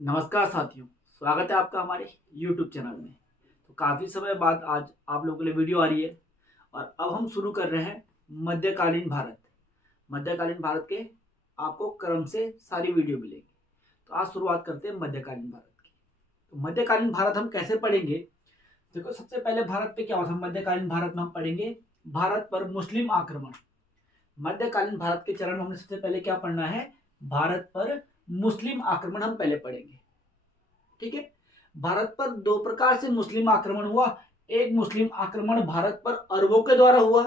नमस्कार साथियों, स्वागत है आपका हमारे YouTube चैनल में। तो काफ़ी समय बाद आज आप लोगों के लिए वीडियो आ रही है और अब हम शुरू कर रहे हैं मध्यकालीन भारत। मध्यकालीन भारत के आपको क्रम से सारी वीडियो मिलेगी। तो आज शुरुआत करते हैं मध्यकालीन भारत की। तो मध्यकालीन भारत हम कैसे पढ़ेंगे? देखो, सबसे पहले भारत पे क्या हुआ था? मध्यकालीन भारत में हम पढ़ेंगे भारत पर मुस्लिम आक्रमण। मध्यकालीन भारत के चरण में हमने सबसे पहले क्या पढ़ना है? भारत पर मुस्लिम आक्रमण हम पहले पढ़ेंगे। ठीक है। भारत पर दो प्रकार से मुस्लिम आक्रमण हुआ। एक मुस्लिम आक्रमण भारत पर अरबों के द्वारा हुआ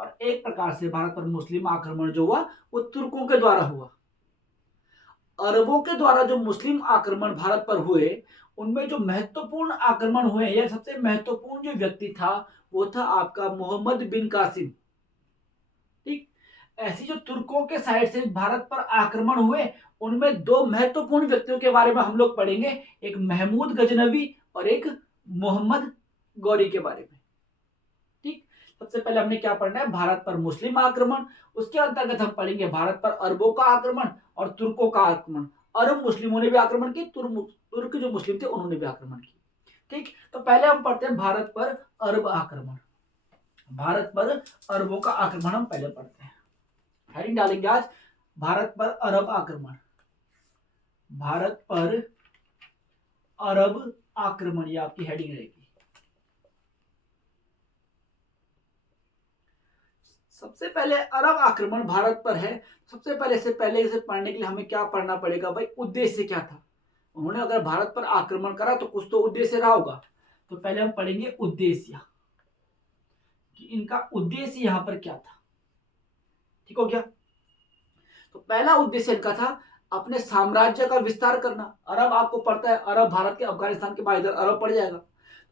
और एक प्रकार से भारत पर मुस्लिम आक्रमण जो हुआ वो तुर्कों के द्वारा हुआ। अरबों के द्वारा जो मुस्लिम आक्रमण भारत पर हुए उनमें जो महत्वपूर्ण आक्रमण हुए या सबसे महत्वपूर्ण जो व्यक्ति था वो था आपका मोहम्मद बिन कासिम। ठीक। ऐसी जो तुर्कों के साइड से भारत पर आक्रमण हुए उनमें दो महत्वपूर्ण व्यक्तियों के बारे में हम लोग पढ़ेंगे, एक महमूद गजनवी और एक मोहम्मद गौरी के बारे में। ठीक। सबसे पहले हमने क्या पढ़ना है? भारत पर मुस्लिम आक्रमण। उसके अंतर्गत हम पढ़ेंगे भारत पर अरबों का आक्रमण और तुर्कों का आक्रमण। अरब मुस्लिमों ने भी आक्रमण की, तुर्क जो मुस्लिम थे उन्होंने भी आक्रमण की। ठीक। तो पहले हम पढ़ते हैं भारत पर अरब आक्रमण। भारत पर अरबों का आक्रमण हम पहले पढ़ते हैं। हेडिंग डालेंगे आज भारत पर अरब आक्रमण। भारत पर अरब आक्रमण, ये आपकी हेडिंग रहेगी। सबसे पहले अरब आक्रमण भारत पर है। सबसे पहले इसे पढ़ने के लिए हमें क्या पढ़ना पड़ेगा भाई? उद्देश्य क्या था? उन्होंने अगर भारत पर आक्रमण करा तो कुछ तो उद्देश्य रहा होगा। तो पहले हम पढ़ेंगे उद्देश्य कि इनका उद्देश्य यहां पर क्या था। ठीक हो गया। तो पहला उद्देश्य इनका था अपने साम्राज्य का विस्तार करना। अरब आपको पड़ता है, अरब भारत के अफगानिस्तान के बाद इधर अरब पड़ जाएगा।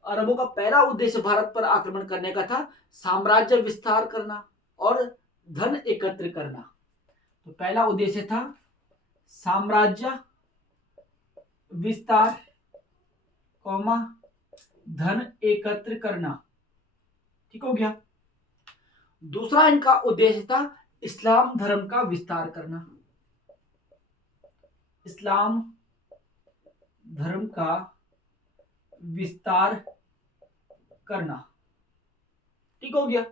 अरबों का पहला उद्देश्य भारत पर आक्रमण करने का था साम्राज्य विस्तार करना और धन एकत्र करना। तो पहला उद्देश्य था साम्राज्य विस्तार कौमा धन एकत्र करना। ठीक हो गया। दूसरा इनका उद्देश्य था इस्लाम धर्म का विस्तार करना। इस्लाम धर्म का विस्तार करना। ठीक हो गया।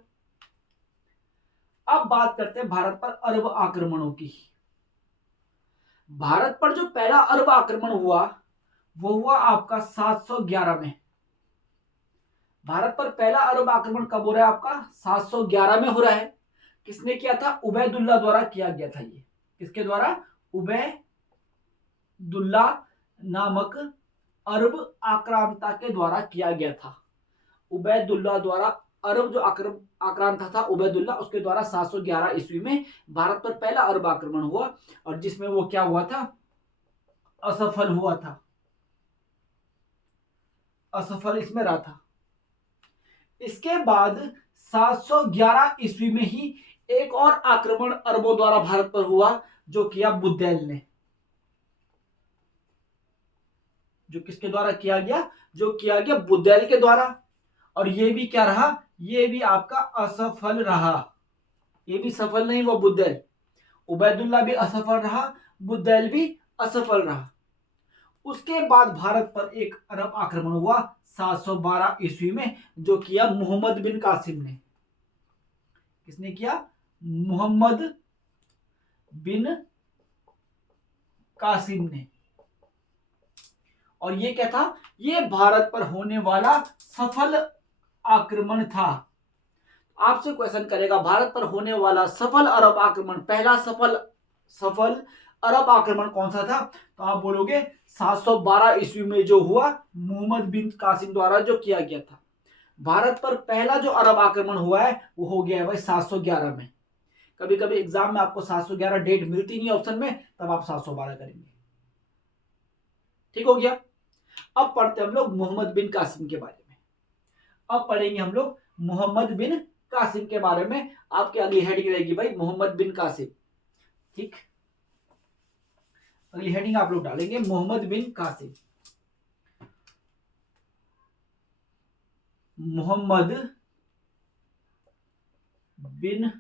अब बात करते हैं भारत पर अरब आक्रमणों की। भारत पर जो पहला अरब आक्रमण हुआ वो हुआ आपका 711 में। भारत पर पहला अरब आक्रमण कब हो रहा है? आपका 711 में हो रहा है। किसने किया था? उबैदुल्ला द्वारा किया गया था। ये किसके द्वारा? उबैदुल्ला नामक अरब आक्रांता के द्वारा किया गया था। उबैदुल्ला द्वारा अरब जो आक्रांता था उबैदुल्ला, उसके द्वारा 711 ईस्वी में भारत पर पहला अरब आक्रमण हुआ और जिसमें वो क्या हुआ था? असफल हुआ था। असफल इसमें रहा था। इसके बाद 711 ईस्वी में ही एक और आक्रमण अरबों द्वारा भारत पर हुआ जो किया बुद्दैल ने। जो किसके द्वारा किया गया? जो किया गया बुद्दैल के द्वारा। और ये भी क्या रहा? ये भी आपका असफल रहा। ये भी सफल नहीं हुआ बुद्दैल। उबैदुल्ला भी असफल रहा, बुद्दैल भी असफल रहा। उसके बाद भारत पर एक अरब आक्रमण हुआ 712 ईस्वी में जो किया मोहम्मद बिन कासिम ने। किसने किया? मोहम्मद बिन कासिम ने। और ये क्या था? ये भारत पर होने वाला सफल आक्रमण था। आपसे क्वेश्चन करेगा भारत पर होने वाला सफल अरब आक्रमण, पहला सफल अरब आक्रमण कौन सा था? तो आप बोलोगे 712 ईस्वी में जो हुआ मोहम्मद बिन कासिम द्वारा जो किया गया था। भारत पर पहला जो अरब आक्रमण हुआ है वो हो गया है भाई 711 में। कभी कभी एग्जाम में आपको 711 डेट मिलती नहीं ऑप्शन में, तब आप 712 करेंगे। ठीक हो गया। अब पढ़ते हम लोग मोहम्मद बिन कासिम के बारे में। अब पढ़ेंगे हम लोग मोहम्मद बिन कासिम के बारे में। आपकी अगली हेडिंग रहेगी भाई मोहम्मद बिन कासिम। ठीक। अगली हेडिंग आप लोग डालेंगे मोहम्मद बिन कासिम। मोहम्मद बिन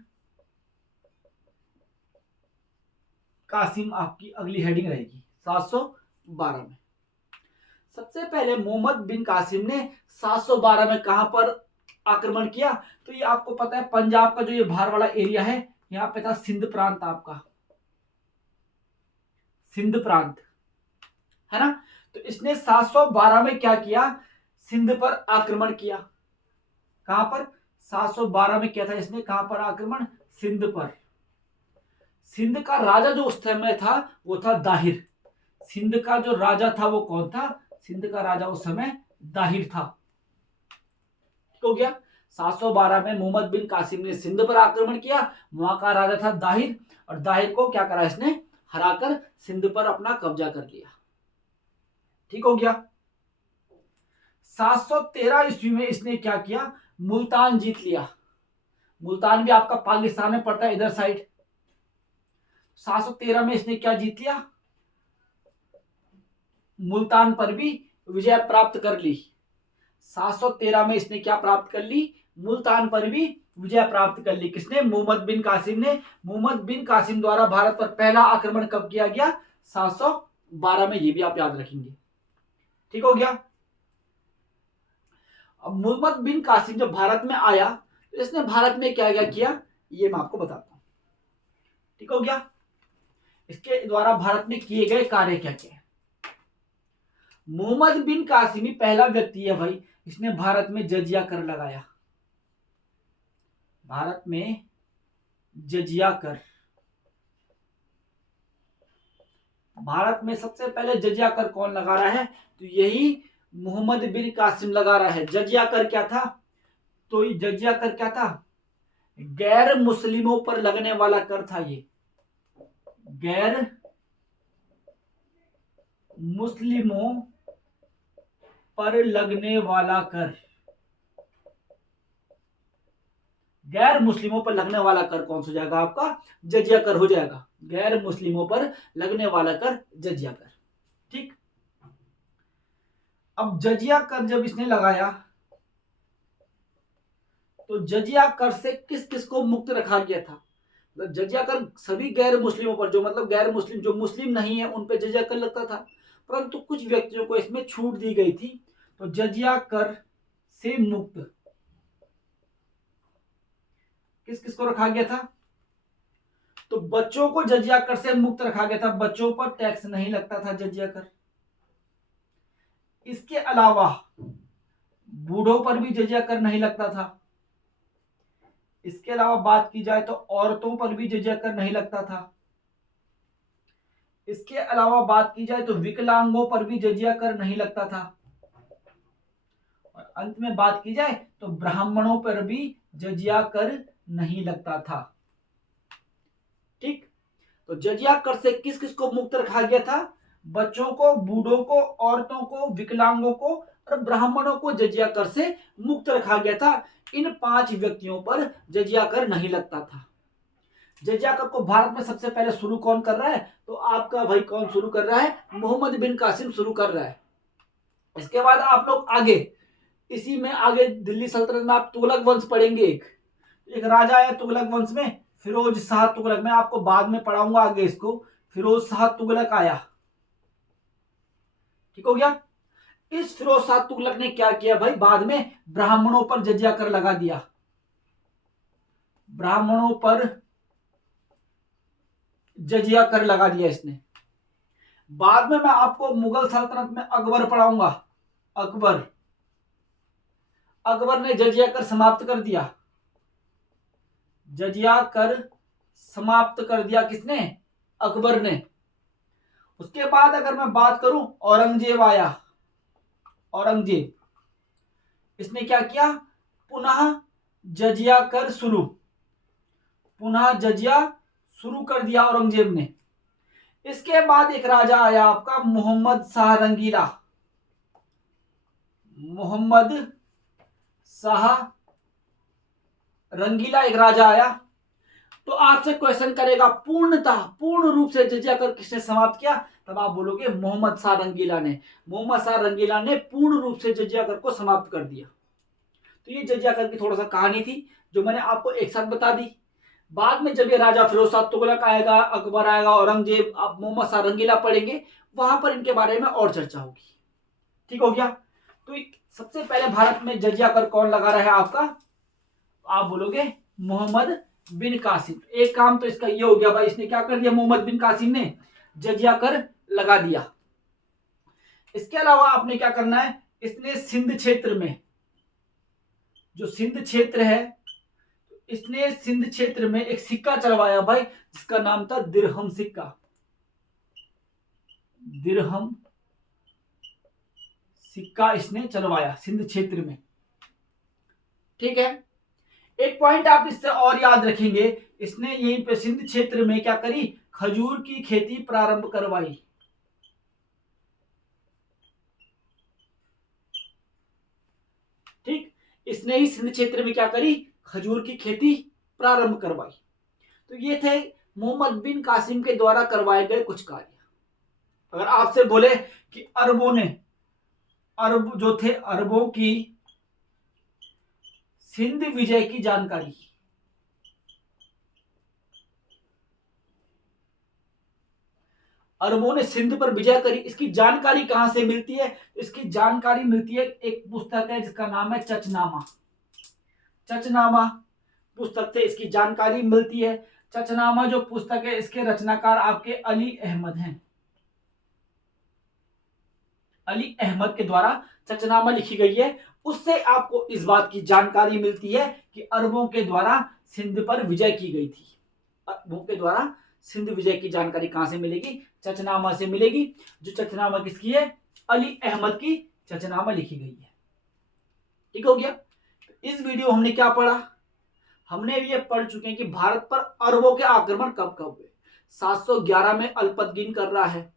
कासिम आपकी अगली हेडिंग रहेगी। 712 में। सबसे पहले मोहम्मद बिन कासिम ने 712 में कहां पर आक्रमण किया? तो ये आपको पता है पंजाब का जो ये बाहर वाला एरिया है, यहाँ पे था सिंध प्रांत, आपका सिंध प्रांत है ना। तो इसने 712 में क्या किया? सिंध पर आक्रमण किया। कहां पर? 712 में किया था इसने, कहां पर आक्रमण? सिंध पर। सिंध का राजा जो उस समय था वो था दाहिर। सिंध का जो राजा था वो कौन था? सिंध का राजा उस समय दाहिर था। ठीक हो गया। 712 में मोहम्मद बिन कासिम ने सिंध पर आक्रमण किया, वहां का राजा था दाहिर, और दाहिर को क्या करा इसने? हराकर सिंध पर अपना कब्जा कर लिया। ठीक हो गया। 713 ईस्वी में इसने क्या किया? मुल्तान जीत लिया। मुल्तान भी आपका पाकिस्तान में पड़ता है, इधर साइड। 713 में इसने क्या जीत लिया? मुल्तान पर भी विजय प्राप्त कर ली। 713 में इसने क्या प्राप्त कर ली? मुल्तान पर भी विजय प्राप्त कर ली। किसने? मोहम्मद बिन कासिम ने। मोहम्मद बिन कासिम द्वारा भारत पर पहला आक्रमण कब किया गया? 712 में। ये भी आप याद रखेंगे। ठीक हो गया। अब मोहम्मद बिन कासिम जब भारत में आया तो इसने भारत में क्या क्या किया, ये मैं आपको बताता हूं। ठीक हो गया। इसके द्वारा भारत में किए गए कार्य क्या क्या है। मोहम्मद बिन कासिम ही पहला व्यक्ति है भाई, इसने भारत में जजिया कर लगाया। भारत में जजिया कर, भारत में सबसे पहले जजिया कर कौन लगा रहा है? तो यही मोहम्मद बिन कासिम लगा रहा है। जजिया कर क्या था? तो ये जजिया कर क्या था? गैर मुस्लिमों पर लगने वाला कर था। ये गैर मुस्लिमों पर लगने वाला कर। गैर मुस्लिमों पर लगने वाला कर कौन सा हो जाएगा आपका? जजिया कर हो जाएगा। गैर मुस्लिमों पर लगने वाला कर जजिया कर। ठीक। अब जजिया कर जब इसने लगाया तो जजिया कर से किस किस को मुक्त रखा गया था? मतलब जजिया कर सभी गैर मुस्लिमों पर, जो मतलब गैर मुस्लिम जो मुस्लिम नहीं है उन पर जजिया कर लगता था, परंतु कुछ व्यक्तियों को इसमें छूट दी गई थी। तो जजिया कर से मुक्त किस किस को रखा गया था? तो बच्चों को जजिया कर से मुक्त रखा गया था। बच्चों पर टैक्स नहीं लगता था जजिया कर। इसके अलावा बूढ़ों पर भी जजिया कर नहीं लगता था। इसके अलावा बात की जाए तो औरतों पर भी जजिया कर नहीं लगता था। इसके अलावा बात की जाए तो विकलांगों पर भी जजिया कर नहीं लगता था। और अंत में बात की जाए तो ब्राह्मणों पर भी जजिया कर नहीं लगता था। ठीक। तो जजिया कर से किस किस को मुक्त रखा गया था? बच्चों को, बूढ़ों को, औरतों को, विकलांगों को और ब्राह्मणों को जजिया कर से मुक्त रखा गया था। इन 5 व्यक्तियों पर जजिया कर नहीं लगता था। जजिया कर को भारत में सबसे पहले शुरू कौन कर रहा है? तो आपका भाई कौन शुरू कर रहा है? मोहम्मद बिन कासिम शुरू कर रहा है। इसके बाद आप लोग आगे, इसी में आगे दिल्ली सल्तनत में आप तुगलक वंश पढ़ेंगे। एक राजा है तुगलक वंश में, फिरोज शाह तुगलक। मैं आपको बाद में पढ़ाऊंगा आगे इसको। फिरोज शाह तुगलक आया। ठीक हो गया। इस फिरोज शाह तुगलक ने क्या किया भाई? बाद में ब्राह्मणों पर जजिया कर लगा दिया। ब्राह्मणों पर जजिया कर लगा दिया इसने। बाद में मैं आपको मुगल सल्तनत में अकबर पढ़ाऊंगा। अकबर, अकबर ने जजिया कर समाप्त कर दिया। जजिया कर समाप्त कर दिया किसने? अकबर ने। उसके बाद अगर मैं बात करूं, औरंगजेब आया। औरंगजेब, इसने क्या किया? पुनः जजिया कर शुरू, पुनः जजिया शुरू कर दिया औरंगजेब ने। इसके बाद एक राजा आया आपका मोहम्मद शाह रंगीला। मोहम्मद शाह रंगीला एक राजा आया। तो आपसे क्वेश्चन करेगा पूर्णतः, पूर्ण रूप से जजिया कर किसने समाप्त किया? तब आप बोलोगे मोहम्मद शाह रंगीला ने। मोहम्मद शाह रंगीला ने पूर्ण रूप से जजिया कर को समाप्त कर दिया। तो ये जजिया कर की थोड़ा सा कहानी थी जो मैंने आपको एक साथ बता दी। बाद में जब ये राजा फिरोज शाह तुगलक आएगा, अकबर आएगा, औरंगजेब, आप मोहम्मद शाह रंगीला पढ़ेंगे, वहां पर इनके बारे में और चर्चा होगी। ठीक हो गया। तो सबसे पहले भारत में जजिया कर कौन लगा रहा है आपका, आप बोलोगे मोहम्मद बिन कासिम। एक काम तो इसका ये हो गया भाई, इसने क्या कर दिया, मोहम्मद बिन कासिम ने जजिया कर लगा दिया। इसके अलावा आपने क्या करना है, इसने सिंध क्षेत्र में, जो सिंध क्षेत्र है, इसने सिंध क्षेत्र में एक सिक्का चलवाया भाई, जिसका नाम था दिरहम सिक्का। दिरहम सिक्का इसने चलवाया सिंध क्षेत्र में। ठीक है। एक पॉइंट आप इससे और याद रखेंगे, इसने यहीं पे सिंध क्षेत्र में क्या करी, खजूर की खेती प्रारंभ करवाई। ठीक, इसने ही सिंध क्षेत्र में क्या करी, खजूर की खेती प्रारंभ करवाई। तो ये थे मोहम्मद बिन कासिम के द्वारा करवाए गए कुछ कार्य। अगर आपसे बोले कि अरबों ने, अरब जो थे, अरबों की सिंध विजय की जानकारी, अरबों ने सिंध पर विजय करी, इसकी जानकारी कहां से मिलती है, इसकी जानकारी मिलती है, एक पुस्तक है जिसका नाम है चचनामा। चचनामा पुस्तक से इसकी जानकारी मिलती है। चचनामा जो पुस्तक है, इसके रचनाकार आपके अली अहमद हैं। अली अहमद के द्वारा चचनामा लिखी गई है। उससे आपको इस बात की जानकारी मिलती है कि अरबों के द्वारा सिंध पर विजय की गई थी। अरबों के द्वारा सिंध विजय की जानकारी कहां से मिलेगी, चचनामा से मिलेगी। जो चचनामा किसकी है, अली अहमद की चचनामा लिखी गई है। ठीक हो गया। इस वीडियो हमने क्या पढ़ा, हमने ये पढ़ चुके हैं कि भारत पर अरबों के आक्रमण कब कब हुए। 711 में अल्पतगीन कर रहा है,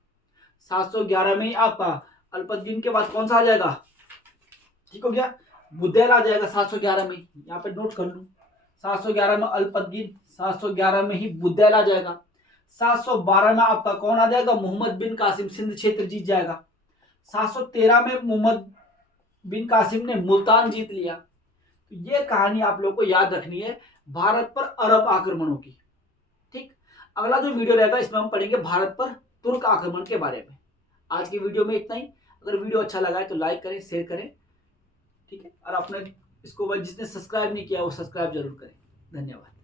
711 में आपका अल्पतगीन के बाद कौन सा आ जाएगा, ठीक हो गया, बुद्धैल आ जाएगा 711 में। यहाँ पे नोट कर लूं, 711 में अल्पतगीन, 711 में ही बुद्धैल आ जाएगा। 712 में आपका कौन आ जाएगा, मोहम्मद बिन कासिम सिंध क्षेत्र जीत जाएगा। 713 में मोहम्मद बिन कासिम ने मुल्तान जीत लिया। तो ये कहानी आप लोग को याद रखनी है भारत पर अरब आक्रमणों की। ठीक, अगला जो वीडियो रहेगा इसमें हम पढ़ेंगे भारत पर तुर्क आक्रमण के बारे में। आज की वीडियो में इतना ही। अगर वीडियो अच्छा लगा है तो लाइक करें, शेयर करें। ठीक है, और अपने इसको जिसने सब्सक्राइब नहीं किया वो सब्सक्राइब जरूर करें। धन्यवाद।